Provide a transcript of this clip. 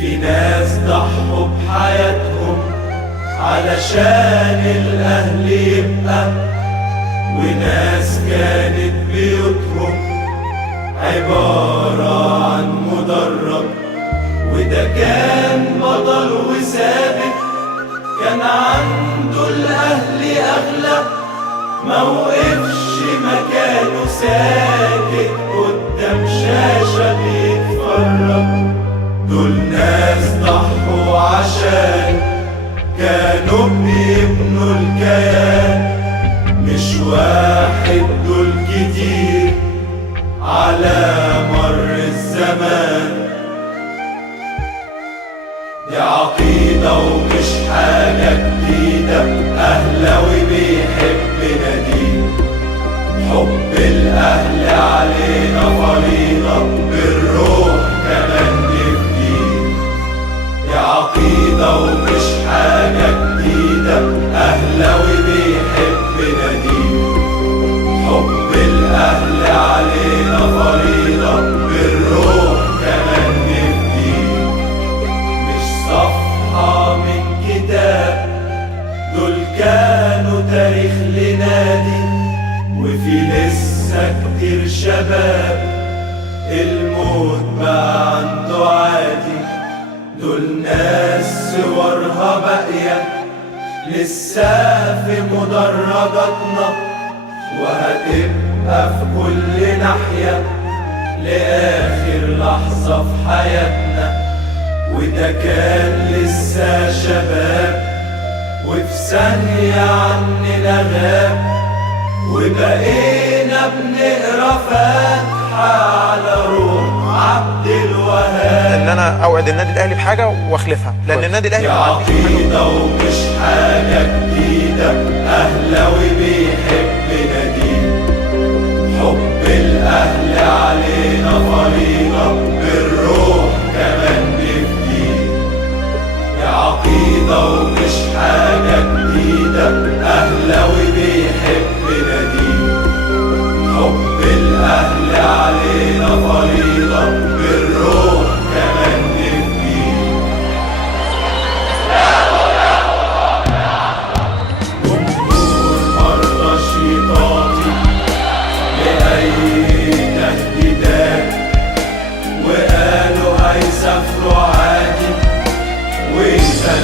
في ناس ضحوا بحياتهم علشان الأهل يبقى، وناس كانت بيوتهم عبارة عن مدرج، وده كان بطل وثابت، كان عنده الأهل أغلى، موقفش مكانه ساكت قدام شاشة بيتفرج. دول ناس ضحوا عشان كانوا بيبنوا الكيان، مش واحد دول كتير على مر الزمان. دي عقيدة ومش حاجة جديدة، أهلاوي بيحب ناديه، حب الأهل علينا فريضة، بالروح كمان نفديه. دي عقيدة ومش حاجة جديدة، أهلاوي بيحب ناديه، حب الأهل علينا فريضة، بالروح كمان نفديه. مش صفحة من كتاب، دول كانوا تاريخ لنادي، وفي لسه كتير شباب الموت بقى عنده عادي. دول ناس صورها باقية لسه في مدرجاتنا، وهتبقى في كل ناحية لآخر لحظة في حياتنا. وده كان لسه شباب، وفي ثانية عننا غاب، وبقينا بنقرا فاتحة على روح عبد الوهاب. ان انا اوعد النادي الاهلي بحاجه واخلفها، لان النادي الاهلي عقيده ومش حاجه جديده، اهلاوي بيحب ناديه، حب الاهل علينا فريضه، بالروح كمان نفديه. يا عقيده ومش حاجه جديده، اهلاوي بيحب ناديه، حب الاهل علينا فريضه، بالروح كمان نفديه. جمهور مرضاش يطاطي لأي تهديدات، وقالوا هيسافروا عادي، وإذا